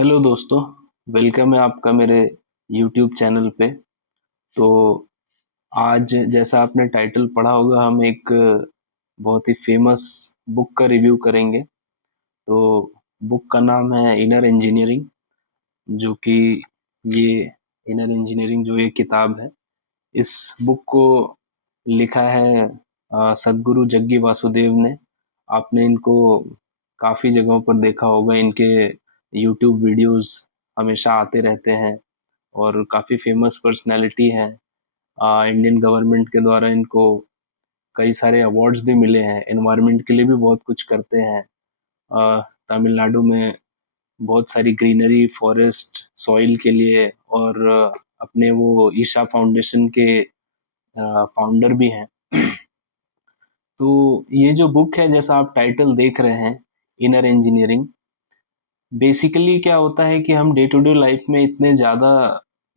Hello दोस्तों। Welcome है आपका मेरे यूट्यूब चैनल पे। तो आज जैसा आपने टाइटल पढ़ा होगा, हम एक बहुत ही फेमस बुक का रिव्यू करेंगे। तो बुक का नाम है इनर इंजीनियरिंग, जो कि ये इनर इंजीनियरिंग जो ये किताब है, इस बुक को लिखा है सदगुरु जग्गी वासुदेव ने। आपने इनको काफ़ी जगहों पर देखा होगा, इनके यूट्यूब वीडियोस हमेशा आते रहते हैं और काफ़ी फेमस पर्सनैलिटी हैं। इंडियन गवर्नमेंट के द्वारा इनको कई सारे अवार्ड्स भी मिले हैं, एनवायरनमेंट के लिए भी बहुत कुछ करते हैं। तमिलनाडु में बहुत सारी ग्रीनरी, फॉरेस्ट, सॉइल के लिए, और अपने वो ईशा फाउंडेशन के फाउंडर भी हैं। तो ये जो बुक है, जैसा आप टाइटल देख रहे हैं, इनर इंजीनियरिंग, बेसिकली क्या होता है कि हम डे टू डे लाइफ में इतने ज़्यादा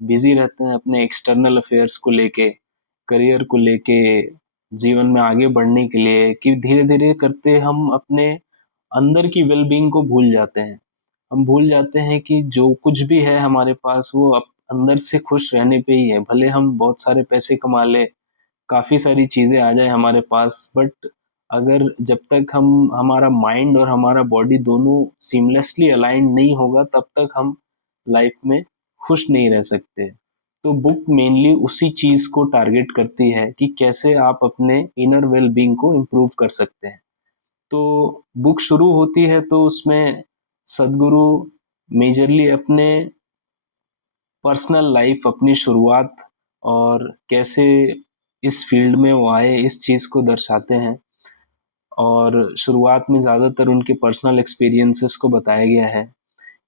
बिजी रहते हैं अपने एक्सटर्नल अफेयर्स को लेके, करियर को लेके, जीवन में आगे बढ़ने के लिए, कि धीरे धीरे करते हम अपने अंदर की वेलबींग को भूल जाते हैं। हम भूल जाते हैं कि जो कुछ भी है हमारे पास, वो अंदर से खुश रहने पे ही है। भले हम बहुत सारे पैसे कमा ले, काफ़ी सारी चीज़ें आ जाए हमारे पास, बट अगर जब तक हम हमारा माइंड और हमारा बॉडी दोनों सीमलेसली अलाइंड नहीं होगा, तब तक हम लाइफ में खुश नहीं रह सकते। तो बुक मेनली उसी चीज़ को टारगेट करती है कि कैसे आप अपने इनर वेल बीइंग को इम्प्रूव कर सकते हैं। तो बुक शुरू होती है तो उसमें सदगुरु मेजरली अपने पर्सनल लाइफ, अपनी शुरुआत, और कैसे इस फील्ड में वो आए, इस चीज़ को दर्शाते हैं। और शुरुआत में ज़्यादातर उनके पर्सनल एक्सपीरियंसेस को बताया गया है।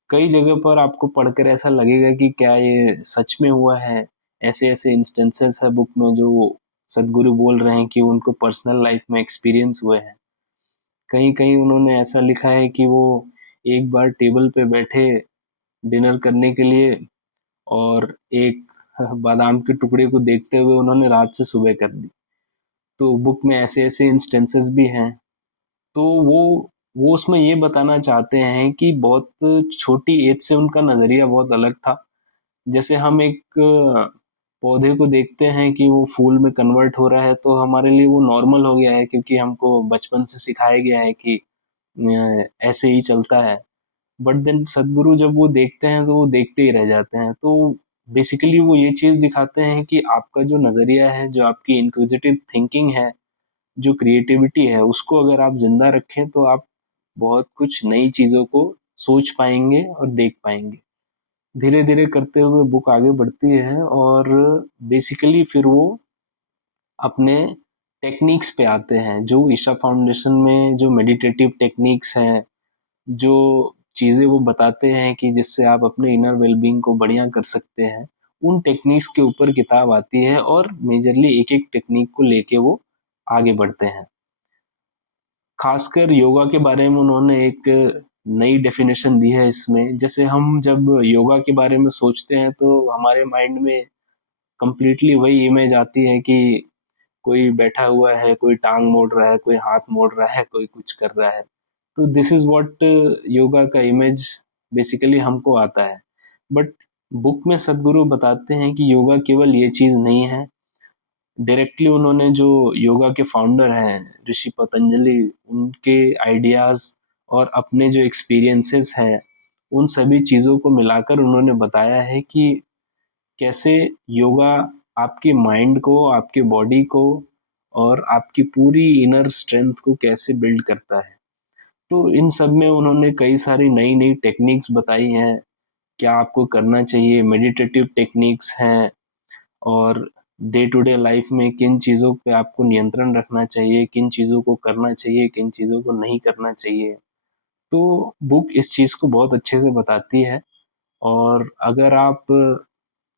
कई जगह पर आपको पढ़कर ऐसा लगेगा कि क्या ये सच में हुआ है। ऐसे-ऐसे इंस्टेंसेस है बुक में जो सदगुरु बोल रहे हैं कि उनको पर्सनल लाइफ में एक्सपीरियंस हुए हैं। कहीं-कहीं उन्होंने ऐसा लिखा है कि वो एक बार टेबल पे बैठे डिनर करने के लिए, और एक बादाम के टुकड़े को देखते हुए उन्होंने रात से सुबह कर दी। तो बुक में ऐसे-ऐसे इंस्टेंसेस भी हैं। तो वो उसमें ये बताना चाहते हैं कि बहुत छोटी एज से उनका नज़रिया बहुत अलग था। जैसे हम एक पौधे को देखते हैं कि वो फूल में कन्वर्ट हो रहा है, तो हमारे लिए वो नॉर्मल हो गया है, क्योंकि हमको बचपन से सिखाया गया है कि ऐसे ही चलता है। बट देन सदगुरु जब वो देखते हैं, तो वो देखते ही रह जाते हैं। तो बेसिकली वो ये चीज़ दिखाते हैं कि आपका जो नज़रिया है, जो आपकी इंक्विजिटिव थिंकिंग है, जो क्रिएटिविटी है, उसको अगर आप ज़िंदा रखें, तो आप बहुत कुछ नई चीज़ों को सोच पाएँगे और देख पाएँगे। धीरे-धीरे करते हुए बुक आगे बढ़ती है, और बेसिकली फिर वो अपने टेक्निक्स पे आते हैं, जो ईशा फाउंडेशन में जो मेडिटेटिव टेक्निक्स हैं, जो चीज़ें वो बताते हैं कि जिससे आप अपने इनर वेलबींग को बढ़िया कर सकते हैं, उन टेक्निक्स के ऊपर किताब आती है, और मेजरली एक-एक टेक्निक को लेके वो आगे बढ़ते हैं। खासकर योगा के बारे में उन्होंने एक नई डेफिनेशन दी है इसमें। जैसे हम जब योगा के बारे में सोचते हैं, तो हमारे माइंड में कंप्लीटली वही इमेज आती है कि कोई बैठा हुआ है, कोई टाँग मोड़ रहा है, कोई हाथ मोड़ रहा है, कोई कुछ कर रहा है। तो दिस इज़ व्हाट योगा का इमेज बेसिकली हमको आता है। बट बुक में सद्गुरु बताते हैं कि योगा केवल ये चीज़ नहीं है। डायरेक्टली उन्होंने जो योगा के फाउंडर हैं, ऋषि पतंजलि, उनके आइडियाज़ और अपने जो एक्सपीरियंसेस हैं, उन सभी चीज़ों को मिलाकर उन्होंने बताया है कि कैसे योगा आपके माइंड को, आपके बॉडी को और आपकी पूरी इनर स्ट्रेंथ को कैसे बिल्ड करता है। तो इन सब में उन्होंने कई सारी नई-नई टेक्निक्स बताई हैं, क्या आपको करना चाहिए, मेडिटेटिव टेक्निक्स हैं, और डे टू डे लाइफ में किन चीज़ों पे आपको नियंत्रण रखना चाहिए, किन चीज़ों को करना चाहिए, किन चीज़ों को नहीं करना चाहिए। तो बुक इस चीज़ को बहुत अच्छे से बताती है। और अगर आप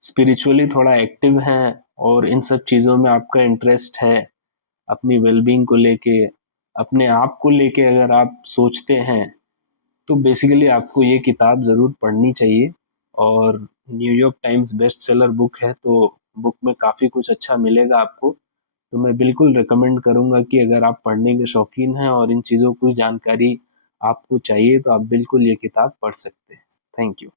स्पिरिचुअली थोड़ा एक्टिव हैं और इन सब चीज़ों में आपका इंटरेस्ट है, अपनी वेलबींग को लेके, अपने आप को लेके अगर आप सोचते हैं, तो बेसिकली आपको ये किताब ज़रूर पढ़नी चाहिए। और New York times best seller book है, तो बुक में काफ़ी कुछ अच्छा मिलेगा आपको। तो मैं बिल्कुल रिकमेंड करूँगा कि अगर आप पढ़ने के शौकीन हैं और इन चीज़ों की जानकारी आपको चाहिए, तो आप बिल्कुल ये किताब पढ़ सकते हैं। Thank you.